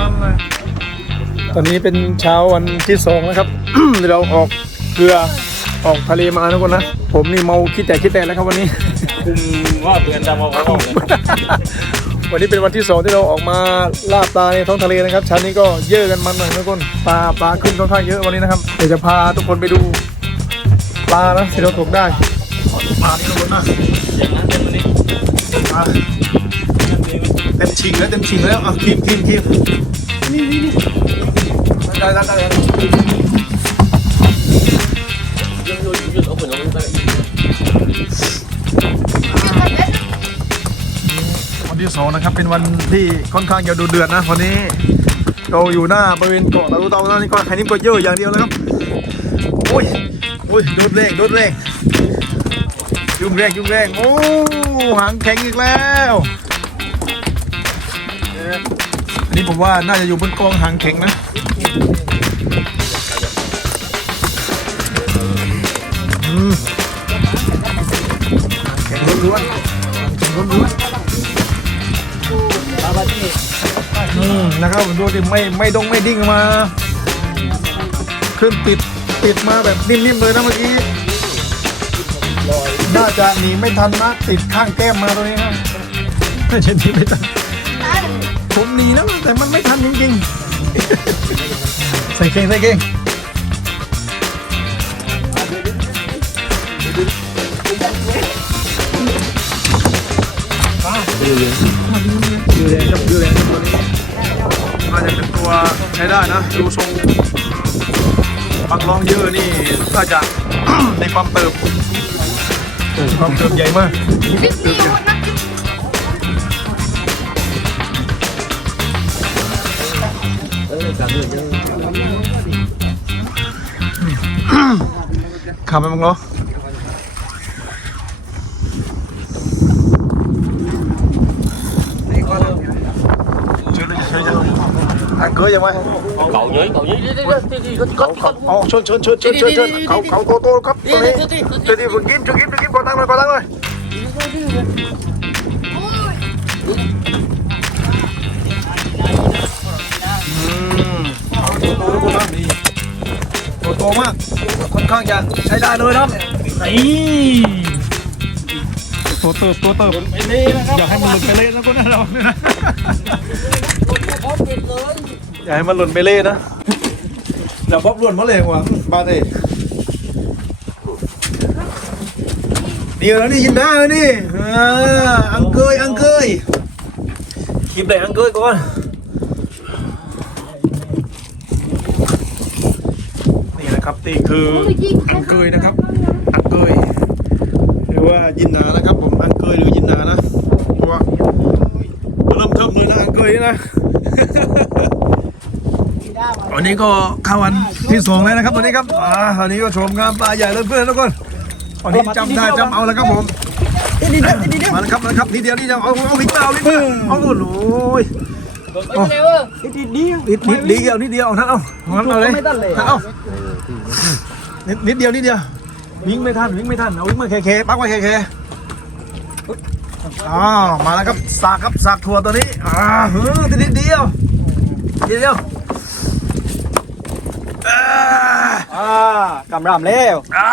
มันเลยตอนนี้เป็นเช้าวันที่สองนะครับ เราออกเรือออกทะเลมาทุกคนนะ ผมนี่เมาคิดแต่คิดแต่แล้วครับวันนี้คุมว่าเพื่อนจะมาเขาเลยวันนี้เป็นวันที่สองที่เราออกมาล่าปลาในท้องทะเลนะครับเช้านี้ก็เยอะกันมันหน่อยทุกคนปลาปลาขึ้นค่อนข้างเยอะวันนี้นะครับเดี๋ยวจะพาทุกคนไปดูปลานะที่เราตกได้ปลาที่ทุกคนนะอย่างนั้นเดี๋ยววันนี้ปลา เต็มชิงแล้วเต็มชิงแล้วอะคีมคีมคีมนี่นี่นี่ได้ได้ได้ได้ยืดยืดยืดเอาเหมือนเราไปวันที่สองนะครับเป็นวันที่ค่อนข้างจะดูเดือดนะวันนี้เราอยู่หน้าบริเวณเกาะตะลุเตาแล้วนี่ก็ใครนิ่มก็เยอะอย่างเดียวแล้วครับโอ้ยโอ้ยโดดแรงโดดแรงยุ่งแรงยุ่งแรงโอ้หางแข็งอีกแล้ว นี้ผมว่าน่าจะอยู่บนกองหางแข็งนะแข็งล้วนๆแข็งล้วนๆอืมนะครับดูดิไม่ไม่ดงไม่ดิ้งมา ขึ้นติดติดมาแบบนิ่มๆเลยนะเมื่อกี้น่าจะหนีไม่ทันนะติดข้างแก้มมาตัวนี้นะไม่ใช่หนีไม่ทัน ผมหนีแล้วแต่มันไม่ทันจริงๆ ใส่เก่งใส่เก่งดูแลครับดูแลครับตัวนี้น่าจะเป็นตัวใช้ได้นะ ดูทรงบางรองเยอะนี่น่าจะในความเติบโอ้ความเติบใหญ่มาก เกยยังไง cậu dưới cậu dưới đi đi đi đi đi เขาเขาเอาชนชนชนชนชนชนเขา โตโตมากค่อนข้างจะใช้ได้เลยนะนี่โตเติบโตเติบอยากให้มันหล่นไปเล่นนะคนนะเราเนี่ยนะอย่าให้มันหล่นไปเล่นนะเดี๋ยวบ๊อบล้วนมาเลยว่ะบาเต้เดี๋ยวแล้วนี่ยินได้แล้วนี่อ่าอังเกยอังเกยคลิปไหนอังเกยก่อน นี่นะครับนี่คืออังเกยนะครับอังเกยหรือว่ายินนานะครับ ผมอังเกยหรือยินนานะเพราะว่าเริ่มเทิมเลยนะอังเกยนี่นะวันนี้ก็เข้าวันที่สองแล้วนะครับวันนี้ครับอ่าวันนี้ก็ชมงานปลาใหญ่เลยเพื่อนทุกคนวันนี้จำได้จำเอาแล้วครับผมมาแล้วครับมาแล้วครับนิดเดียวนิดเดียวเอาเอาอีกเปล่านิดเดียวเอาโอ้โห นิดเดียวนิดเดียวนิดเดียวเอาท่านเอางั้นเอาเลยท่านเอานิดนิดเดียวนิดเดียววิ่งไม่ทันวิ่งไม่ทันเอาวิ่งมาแค่ๆปักไว้แค่ๆอ๋อมาแล้วครับสากครับสากถั่วตัวนี้อ่าเฮ้ยนิดเดียวนิดเดียวอ่าอ่ากำรำแล้วอ่า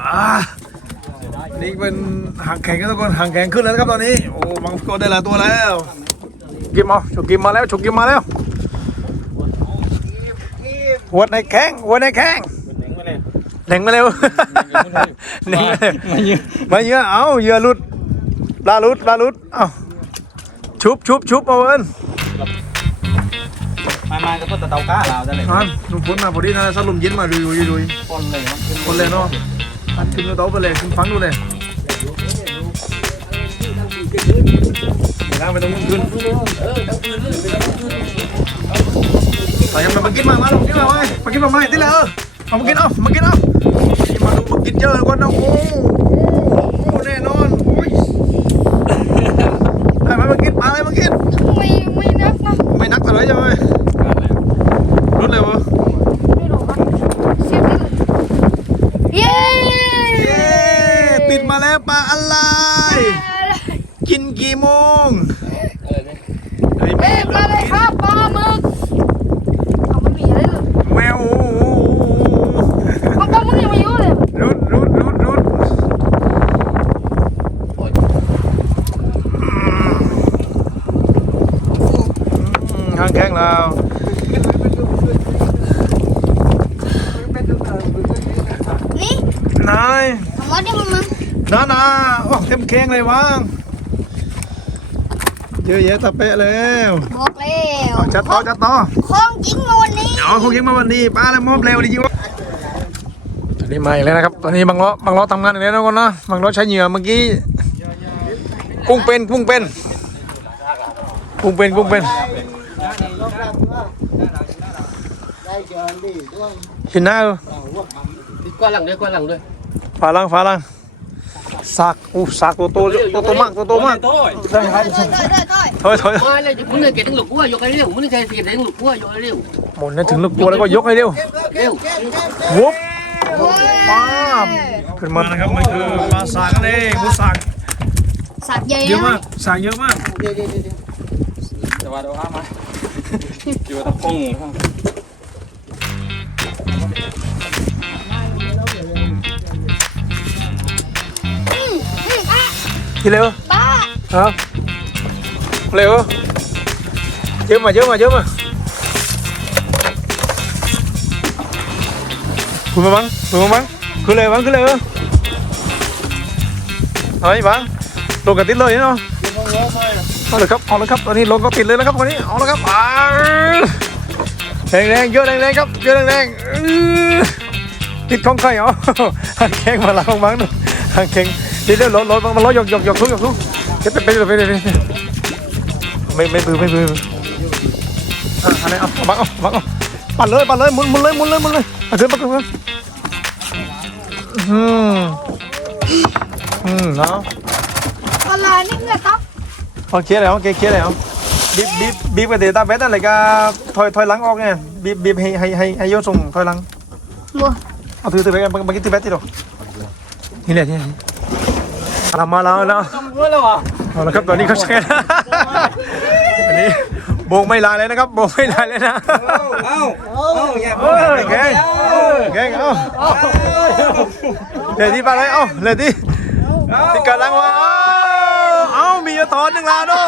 อ่า นี่เป็นหางแข็งกันทุกคนหางแข็งขึ้นแล้วนะครับตอนนี้โอ้บางคนได้หลายตัวแล้วกิมเอาฉุกกิมมาแล้วฉุกกิมมาแล้วหัวในแข้งหัวในแข้งแหน่งมาเร็วแหน่งมาเร็วมาเยอะเอาเหยื่อหลุดปลาหลุดปลาหลุดเอาชุบชุบชุบเอาเอิญมามาก็ต้นตะเตาก้าเราจะเลยอ่านหนุ่มพ้นมาพอดีนะสลมเย็นมาดุยดุยดุยคนเลยมันขึ้นคนเลยเนาะ มันขึ้นกระโต๊ะไปเลยขึ้นฟังดูเลยนั่งไปตรงนู้นขึ้นใส่กันมากินมามาลงกินมาไว้มากินมาไม่ติเลยเออเอามากินเอามากินเอามาดูมากินเยอะก่อนนะโอ้โหแน่นอนโอ้ยได้ไหมมากินมาอะไรมากิน ไม่ไม่นับนะ ไม่นักอะไรใช่ไหมรุดเลยวะ ไม่รู้ครับเสียบเลยเย้ เย้ปิดมาแลาอะไร กินกี่โมงเอ๊ะมาเลยครับปลาหมึกเอามันมีอะไรเลยแมวมันปลาหมึกยังไม่ยู่เลยรุดรุดรุดรุดข้างแข้งแล้ว นี่ นาย ทำว่าได้มันมา นานาโอ้เต็มแข้งเลยวางเยอะแยะตะเปะแล้วบอกแล้วเอาจัดต่อจัดต่อของจริงมาวันนี้อ๋อคงยิงมาวันนี้ป้าแล้วมอบเร็วดีจริงวะตอนนี้มาอีกแล้วนะครับ ตอนนี้บางล้อบางล้อทำงานอีกแล้วนะคนนะบางล้อใช้เหยื่อเมื่อกี้กุ้งเป็นกุ้งเป็นกุ้งเป็นกุ้งเป็นเห็นหน้าดู qua lần đây qua lần đây ฝาลังฝาลังสา กอู้สากตัวโตตัวโตมากตัวโตมาก thôi ได้ได้ได้ได้ถอยถอย mai này muốn này cái tăng lực quá vô cái liều muốn này cái tăng lực quá vô cái liều หมุนให้ถึงลูกตัวแล้วก็ยกให้เร็ว liều วุบป้าบขึ้นมานะครับมันคือปลาสากนั่นเองหูสากสัตว์ใหญ่เยอะมากสากเยอะมากแต่ว่าเดี๋ยวเอามาอยู่ตะพง ทีเร็วป้าเร็วเยอะมาเยอะมาเยอะมาคุณมาบังคุณมาบังขึ้นเลยบังขึ้นเลยเฮ้ยบังลงกันติดเลยเนาะเอาเลยครับเอาเลยครับตอนนี้ลงก็ติดเลยนะครับวันนี้เอาเลยครับแรงแรงเยอะแรงแรงครับเยอะแรงแรงติดของใครเหรอหันแข้งมาหลังบังหันแข้ง ดี๋ยวเดี๋ยวรถรถมันรถหยกหยกหยกทุกหยกทุกเดี๋ยวไปไปไปไปไปไม่ไม่บือไม่บืออะอะไรเอาเอาบังเอาบังเอาปั่นเลยปั่นเลยหมุนหมุนเลยหมุนเลยหมุนเลยเอาขึ้นมาขึ้นมาอืมอืมเนาะอะไรนี่เงือกครับโอเคแล้วโอเคเคลียร์แล้วบีบบีบบีบกับเดต้าเบสอะไรก็ถอยถอยหลังออกไงบีบบีบให้ให้ให้ให้โยนส่งถอยหลังบัวเอาถือถือไปกันเมื่อกี้ถือแบตที่ดอกนี่แหละที่นี่ เรามาแล้วแล้วเอาละครับตอนนี้เขาใช้อันนี้โบกไม่ลาเลยนะครับโบกไม่ลาเลยนะเอาเอาอาเพิ่เก่งเก่งเอาเลดี้ไปเลยเอาเลดี้ที่กำลังว่าเอามีจะทอนหนึ่งลาด้วย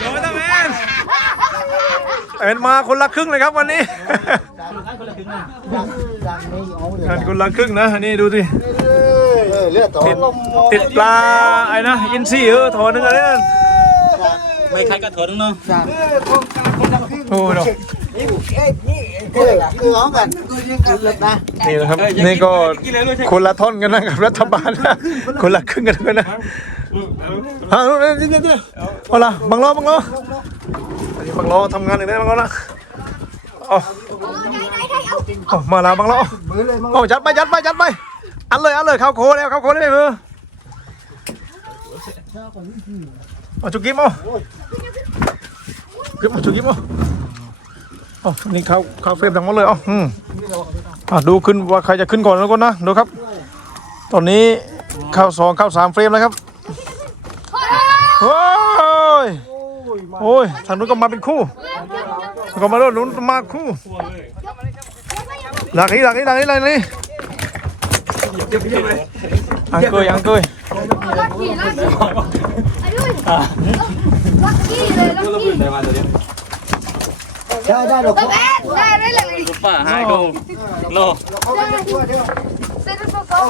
โดนแล้วแอนเอ็นมาคนละครึ่งเลยครับวันนี้คนละครึ่งนะนี่ดูสิ ติดติดปลาไอ้นะอินซี่เออถอนหนึ่งอะไรนั่น mày khai cả thuần không โอ้โหคือคือของกันคือนะนี่นะครับนี่ก็คนละท่อนกันนะครับรัฐบาลนะคนละครึ่งกันกันนะฮะเดี๋ยวเดี๋ยวเดี๋ยวเอาละบังล้อบังล้ออันนี้บังล้อทำงานอย่างนี้บังล้อนะเอาเอามาแล้วบังล้อเอาจัดไปจัดไปจัดไป อันเลยอันเลยเข้าโคแล้วเข้าโคเลยมือเอาจุกิมเอาจุกิมเอาจุกิมเอาเอนี่เขาเขาเฟรมทั้งหมดเลยอาอืมอะดูขึ้นว่าใครจะขึ้นก่อนแล้วก็นะดูครับ ตอนนี้เข้าสองเข้าสามเฟรมแล้วครับโอ้ยโอ้ยทางนู้นก็มาเป็นคู่ก็มาโดนนู้นมาคู่หลักนี้หลักนี้หลักนี้หลักนี้ อังเกยอังเกยลักกี้ลักกี้ไอ้ด้วยลักกี้เลยลักกี้ đây mà rồi ได้ได้ดอกได้ได้ได้เลย pa hai câu no เซ็นทรัลโซ่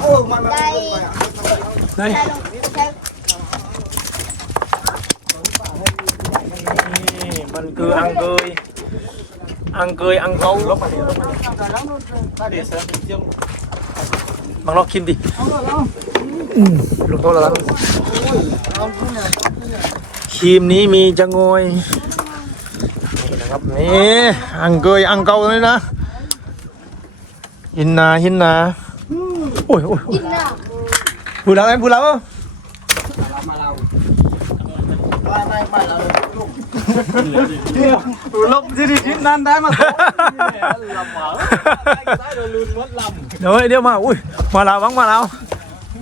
โอ้มันได้ไบังลอกคิมดิอืมลงโทษแล้วล่ะครีมนี้มีจะงอยนี่นะครับนี่อังเกยอังเกาเลยนะหินนาหินนาโอ้ยโอ้ยโอ้ยกินน้พูดแล้วไหมพูดแล้ว lốc gì đi kín nan đá mà เดี๋ยวเดี๋ยวมาอุ้ยมาแล้วบังมาแล้ว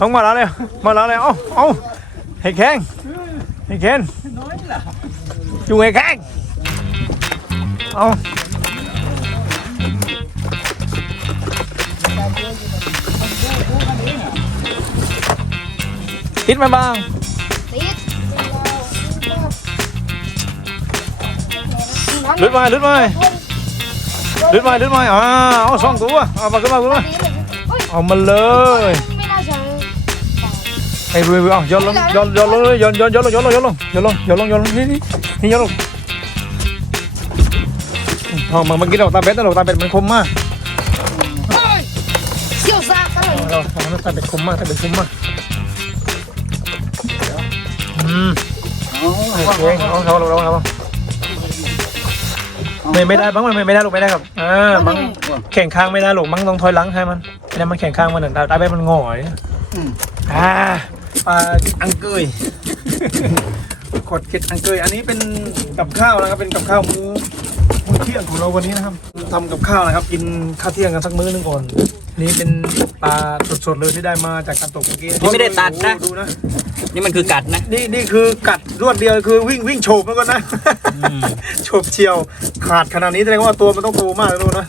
บังมาแล้วเลยมาแล้วเลยเอ้าเอ้าให้แข็งให้แข็งอยู่ไงแข้งเอาคิดมาบ้าง ลึดมาลึดมาลึดมาลึดมาอ่าเอาสองตัวเอามาขึ้นมาขึ้นมาเอามาเลยไม่น่าจะไอ้เว้ยเอาย้อนลงย้อนย้อนลงเลยย้อนย้อน ไรเราเราตาเบ็ดคมมากตาเบ็ดคมมากอืมโอเคเอาเราเราเราเราไม่ไม่ได้บ้างมันไม่ได้ลูกไม่ได้ครับอ่าบังแข่งข้างไม่ได้ลูกบังต้องถอยหลังให้มันไม่ได้มันแข่งข้างมันหนึ่งตาเบ็ดมันงอยอ่าปลาอังเกยขดเก็ดอังเกยอันนี้เป็นกับข้าวนะครับเป็นกับข้าวมื้อมื้อเที่ยงของเราวันนี้นะครับทำกับข้าวนะครับ กินข้าวเที่ยงกันสักมื้อหนึงก่อน นี่เป็นปลาสดๆเลยที่ได้มาจากการตกเมื่อกี้นี่ไม่ได้ตัดนะ ดูนะนี่มันคือกัดนะ นี่นี่คือกัดรวดเดียวคือวิ่งวิ่งโฉบแล้วก็นะโฉบเชียวขาดขนาดนี้แสดงว่าตัวมันต้องโตมากเลยดูนะ